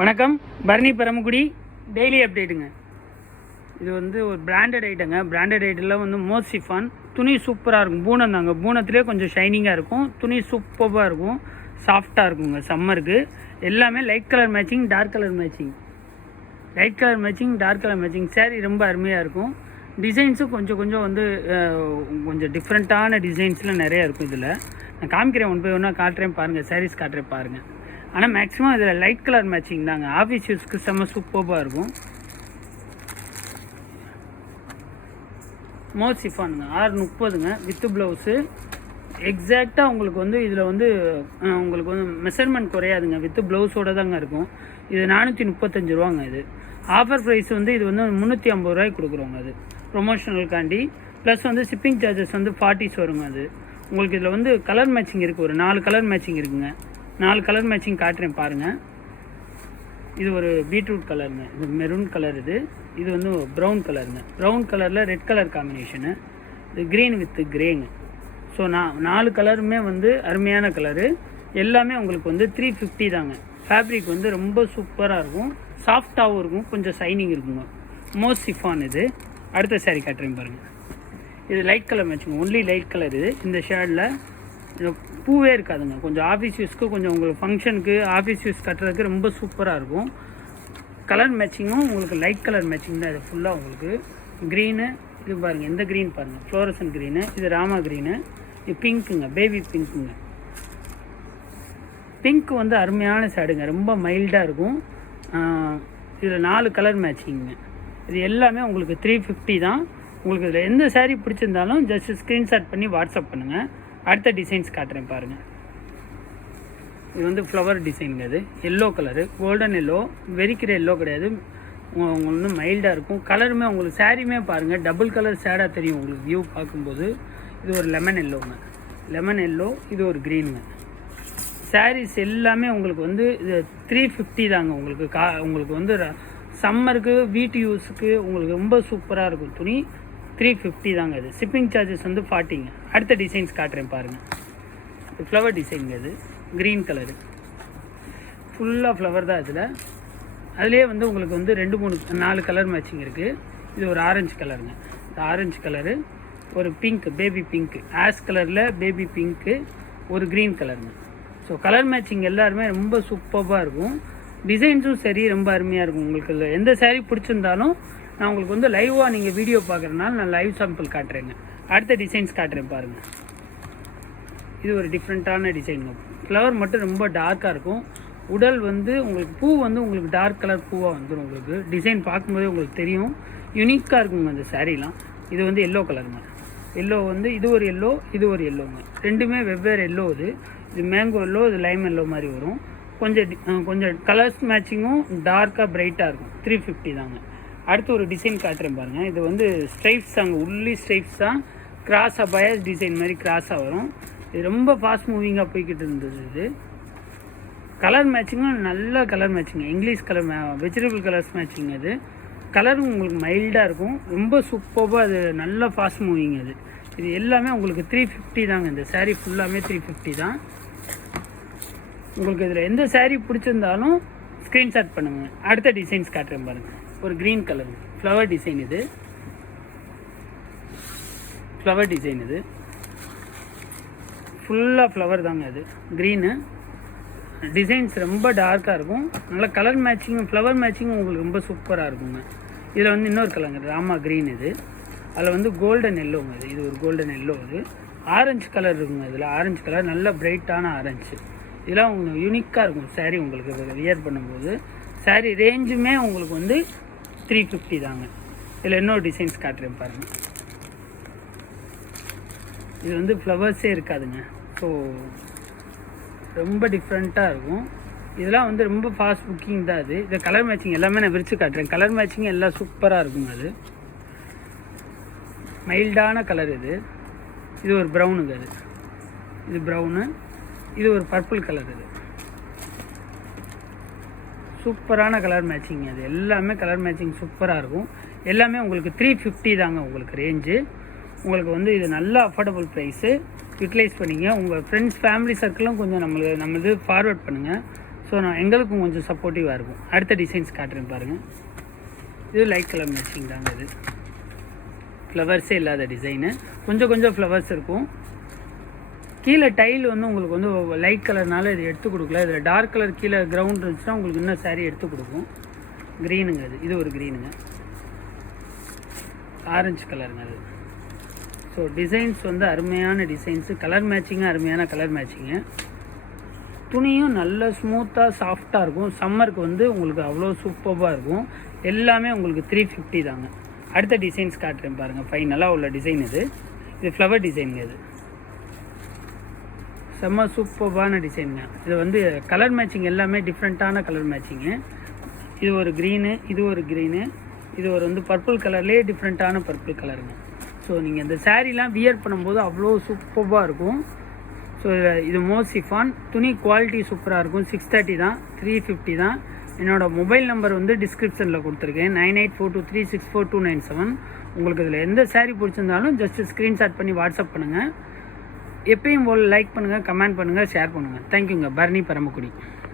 வணக்கம். பரணி பரமக்குடி டெய்லி அப்டேட்டுங்க. இது வந்து ஒரு பிராண்டட் ஐட்டங்க. பிராண்டட் ஐட்டில் வந்து மோஸ்ட் சிஃபான் துணி சூப்பராக இருக்கும். பூனம் தாங்க. பூனத்துலேயே கொஞ்சம் ஷைனிங்காக இருக்கும். துணி சூப்பராக இருக்கும், சாஃப்டாக இருக்குங்க. சம்மருக்கு எல்லாமே light colour matching, dark colour matching, light colour matching, dark colour matching. Sari ரொம்ப அருமையாக இருக்கும். டிசைன்ஸும் கொஞ்சம் வந்து கொஞ்சம் டிஃப்ரெண்ட்டான டிசைன்ஸ்லாம் நிறையா இருக்கும். இதில் நான் காமிக்கிறேன், ஒன் பை ஒன்றா காட்டுறேன் பாருங்கள். சாரீஸ் காட்டுறேன் பாருங்கள். ஆனால் மேக்ஸிமம் இதில் லைட் கலர் மேட்சிங் தாங்க. ஆஃபீஸ் யூஸ்க்கு செம்ம சூப்பராக இருக்கும். மோஸ்ட் சிஃபானுங்க. 630ங்க with blouse. எக்ஸாக்டாக உங்களுக்கு வந்து இதில் வந்து உங்களுக்கு வந்து மெஷர்மெண்ட் குறையாதுங்க. வித்து ப்ளவுஸோடு தாங்க இருக்கும். இது 435 ரூபாங்க. இது ஆஃபர் ப்ரைஸ் வந்து இது வந்து 350 ரூபாய்க்கு கொடுக்குறோங்க. அது ப்ரொமோஷனலுக்காண்டி. ப்ளஸ் வந்து ஷிப்பிங் சார்ஜஸ் வந்து 40s வருங்க. அது உங்களுக்கு இதில் வந்து கலர் மேட்சிங் இருக்குது. ஒரு 4 கலர் மேட்சிங் இருக்குங்க. 4 கலர் மேட்சிங் காட்டுறேன் பாருங்கள். இது ஒரு பீட்ரூட் கலருங்க. இது மெரூன் கலர். இது வந்து ப்ரௌன் கலருங்க. ப்ரௌன் கலரில் ரெட் கலர் காம்பினேஷனு. இது க்ரீன் வித் கிரேங்க. ஸோ 4 கலருமே வந்து அருமையான கலரு. எல்லாமே உங்களுக்கு வந்து 350 தாங்க. ஃபேப்ரிக் வந்து ரொம்ப சூப்பராக இருக்கும், சாஃப்டாகவும் இருக்கும், கொஞ்சம் ஷைனிங் இருக்குங்க. Most chiffon. இது அடுத்த சாரீ காட்டுறேன் பாருங்கள். இது light colour matching, only light colour. இது இந்த ஷேடில் பூவே இருக்காதுங்க. கொஞ்சம் ஆஃபீஸ் யூஸ்க்கு, கொஞ்சம் உங்களுக்கு ஃபங்க்ஷனுக்கு ஆஃபீஸ் யூஸ் கட்டுறதுக்கு ரொம்ப சூப்பராக இருக்கும். கலர் மேட்சிங்கும் உங்களுக்கு லைட் கலர் மேட்சிங் தான். இது ஃபுல்லாக உங்களுக்கு க்ரீனு. இது பாருங்கள், எந்த க்ரீன் பாருங்கள், ஃப்ளோரசன் க்ரீனு. இது ராமா க்ரீனு. இது பிங்க்குங்க, பேபி பிங்க்குங்க. பிங்க் வந்து அருமையான ஷேடுங்க, ரொம்ப மைல்டாக இருக்கும். இதில் 4 கலர் மேட்சிங்க. இது எல்லாமே உங்களுக்கு 350 தான். உங்களுக்கு இதில் எந்த சாரீ பிடிச்சிருந்தாலும் ஜஸ்ட் ஸ்க்ரீன்ஷாட் பண்ணி வாட்ஸ்அப் பண்ணுங்கள். அடுத்த டிசைன்ஸ் காட்டுறேன் பாருங்கள். இது வந்து ஃப்ளவர் டிசைனுங்க. இது எல்லோ கலரு, கோல்டன் எல்லோ. வெறிக்கிற எல்லோ கிடையாது, உங்களுக்கு வந்து மைல்டாக இருக்கும். கலருமே உங்களுக்கு சாரியுமே பாருங்கள் டபுள் கலர் ஷேடாக தெரியும் உங்களுக்கு வியூ பார்க்கும்போது. இது ஒரு லெமன் எல்லோங்க, லெமன் எல்லோ. இது ஒரு க்ரீனுங்க. சாரீஸ் எல்லாமே உங்களுக்கு வந்து இது 350 தாங்க. உங்களுக்கு வந்து சம்மருக்கு வீட்டு யூஸுக்கு உங்களுக்கு ரொம்ப சூப்பராக இருக்கும். துணி 350 தாங்க. இது ஷிப்பிங் சார்ஜஸ் வந்து 40ங்க. அடுத்த டிசைன்ஸ் காட்டுறேன் பாருங்கள். இது ஃப்ளவர் டிசைனுங்க. இது க்ரீன் கலரு, ஃபுல்லாக ஃப்ளவர் தான். இதில் அதுலேயே வந்து உங்களுக்கு வந்து 4 கலர் மேட்சிங் இருக்குது. இது ஒரு ஆரஞ்சு கலருங்க. இந்த ஆரஞ்சு கலரு, ஒரு பிங்க், பேபி பிங்க்கு, ஆஷ் கலரில் பேபி பிங்க்கு, ஒரு க்ரீன் கலருங்க. ஸோ கலர் மேட்சிங் எல்லாருமே ரொம்ப சூப்பராக இருக்கும். டிசைன்ஸும் சரி ரொம்ப அருமையாக இருக்கும். உங்களுக்கு இதில் எந்த சாரீ பிடிச்சிருந்தாலும் நான் உங்களுக்கு வந்து லைவாக நீங்கள் வீடியோ பார்க்குறதுனால நான் லைவ் சாம்பிள் காட்டுறேங்க. அடுத்த டிசைன்ஸ் காட்டுறேன் பாருங்கள். இது ஒரு டிஃப்ரெண்ட்டான டிசைனுங்க. ஃப்ளவர் மட்டும் ரொம்ப டார்க்காக இருக்கும். உடல் வந்து உங்களுக்கு பூ வந்து உங்களுக்கு டார்க் கலர் பூவாக வந்துடும். உங்களுக்கு டிசைன் பார்க்கும்போதே உங்களுக்கு தெரியும், யூனிக்காக இருக்குங்க அந்த சாரீலாம். இது வந்து எல்லோ கலருங்க. எல்லோ வந்து இது ஒரு எல்லோ, இது ஒரு எல்லோங்க. ரெண்டுமே வெவ்வேறு எல்லோ. இது மேங்கோ எல்லோ, இது லைம் எல்லோ மாதிரி வரும். கொஞ்சம் கலர்ஸ் மேட்சிங்கும் டார்க்காக பிரைட்டாக இருக்கும். 350 தாங்க. அடுத்து ஒரு டிசைன் காட்டுறேன் பாருங்கள். இது வந்து ஸ்ட்ரைப்ஸ் தாங்க, உள்ளி ஸ்ட்ரைப்ஸ் தான். கிராஸாக பயஸ் டிசைன் மாதிரி கிராஸாக வரும். இது ரொம்ப ஃபாஸ்ட் மூவிங்காக போய்கிட்டு இருந்தது. இது கலர் மேட்சிங்கும் நல்ல கலர் மேட்சிங்க. English colour, vegetable colours matching. அது கலரும் உங்களுக்கு மைல்டாக இருக்கும், ரொம்ப சூப்பராக. அது நல்ல ஃபாஸ்ட் மூவிங். இது எல்லாமே உங்களுக்கு 350 தாங்க. இந்த சாரீ ஃபுல்லாமே 350 தான். உங்களுக்கு இதில் எந்த சாரீ பிடிச்சிருந்தாலும் ஸ்க்ரீன்ஷாட் பண்ணுங்கள். அடுத்த டிசைன்ஸ் காட்டுறேன் பாருங்கள். ஒரு க்ரீன் கலர் ஃப்ளவர் டிசைன். இது ஃப்ளவர் டிசைன். இது ஃபுல்லாக ஃப்ளவர் தாங்க. அது க்ரீனு. டிசைன்ஸ் ரொம்ப டார்க்காக இருக்கும். நல்ல கலர் மேட்சிங்கும் ஃப்ளவர் மேட்சிங்கும் உங்களுக்கு ரொம்ப சூப்பராக இருக்குங்க. இதில் வந்து இன்னொரு கலருங்க, ராமா க்ரீன். இது அதில் வந்து கோல்டன் எல்லோங்க. இது ஒரு கோல்டன் எல்லோ. இது ஆரஞ்சு கலர் இருக்குங்க. இதில் ஆரஞ்சு கலர் நல்ல பிரைட்டான ஆரஞ்சு. இதெல்லாம் உங்களுக்கு யூனிக்காக இருக்கும் சாரீ உங்களுக்கு வியர் பண்ணும்போது. சாரீ ரேஞ்சுமே உங்களுக்கு வந்து 350 தாங்க. இதில் இன்னொரு டிசைன்ஸ் காட்டுறேன் பாருங்கள். இது வந்து ஃப்ளவர்ஸே இருக்காதுங்க. ஸோ ரொம்ப டிஃப்ரெண்ட்டாக இருக்கும். இதெல்லாம் வந்து ரொம்ப ஃபாஸ்ட் புக்கிங் தான். இது கலர் மேட்சிங் எல்லாமே நான் விரித்து காட்டுறேன். கலர் மேட்சிங் எல்லாம் சூப்பராக இருக்குங்க. அது மைல்டான கலர். இது ஒரு ப்ரௌனுங்க. இது ப்ரௌனு. இது ஒரு பர்பிள் கலர். இது சூப்பரான கலர் மேட்சிங். அது எல்லாமே கலர் மேட்சிங் சூப்பராக இருக்கும். எல்லாமே உங்களுக்கு 350 தாங்க உங்களுக்கு ரேஞ்சு. உங்களுக்கு வந்து இது நல்ல அஃபோர்டபுள் ப்ரைஸு. யூட்டிலைஸ் பண்ணிங்க. உங்கள் ஃப்ரெண்ட்ஸ் ஃபேமிலி சர்க்கிளும் கொஞ்சம் நம்மளுக்கு ஃபார்வர்ட் பண்ணுங்கள். ஸோ நான் எங்களுக்கும் கொஞ்சம் சப்போர்ட்டிவாக இருக்கும். அடுத்த டிசைன்ஸ் காட்டுறேன் பாருங்கள். இது லைட் கலர் மேட்சிங் தாங்க. இது ஃப்ளவர்ஸே இல்லாத டிசைனு, கொஞ்சம் ஃப்ளவர்ஸ் இருக்கும். கீழே டைல் வந்து உங்களுக்கு வந்து லைட் கலர்னால இது எடுத்து கொடுக்கல. இதில் டார்க் கலர் கீழே கிரவுண்ட் இருந்துச்சுன்னா உங்களுக்கு இன்னும் சாரீ எடுத்து கொடுக்கும். க்ரீனுங்க இது ஒரு க்ரீனுங்க, ஆரஞ்சு கலருங்க அது. ஸோ டிசைன்ஸ் வந்து அருமையான டிசைன்ஸு, கலர் மேட்சிங்காக அருமையான கலர் மேட்சிங்கு. துணியும் நல்ல ஸ்மூத்தாக சாஃப்டாக இருக்கும். சம்மருக்கு வந்து உங்களுக்கு அவ்வளோ சூப்பராக இருக்கும். எல்லாமே உங்களுக்கு 350 தாங்க. அடுத்த டிசைன்ஸ் காட்டுறேன் பாருங்கள். ஃபைனலாக உள்ள டிசைன் இது ஃப்ளவர் டிசைனுங்க. இது செம்ம சூப்பரான டிசைனுங்க. இது வந்து கலர் மேட்சிங் எல்லாமே டிஃப்ரெண்ட்டான கலர் மேட்சிங்கு. இது ஒரு க்ரீனு, இது ஒரு க்ரீனு, இது ஒரு வந்து பர்பிள் கலர்லேயே டிஃப்ரெண்ட்டான பர்பிள் கலருங்க. ஸோ நீங்கள் இந்த சாரீலாம் வியர் பண்ணும்போது அவ்வளோ சூப்பராக இருக்கும். ஸோ இது மோசிஃபான் துணி குவாலிட்டி சூப்பராக இருக்கும். 630 தான், 350 தான். என்னோடய மொபைல் நம்பர் வந்து டிஸ்கிரிப்ஷனில் கொடுத்துருக்கேன், 9842364297. உங்களுக்கு இதில் எந்த சாரீ பிடிச்சிருந்தாலும் ஜஸ்ட் ஸ்க்ரீன்ஷாட் பண்ணி வாட்ஸ்அப் பண்ணுங்கள். எப்பயும் போல் லைக் பண்ணுங்கள், கமெண்ட் பண்ணுங்கள், ஷேர் பண்ணுங்கள். தேங்க்யூங்க. பரணி பரமக்குடி.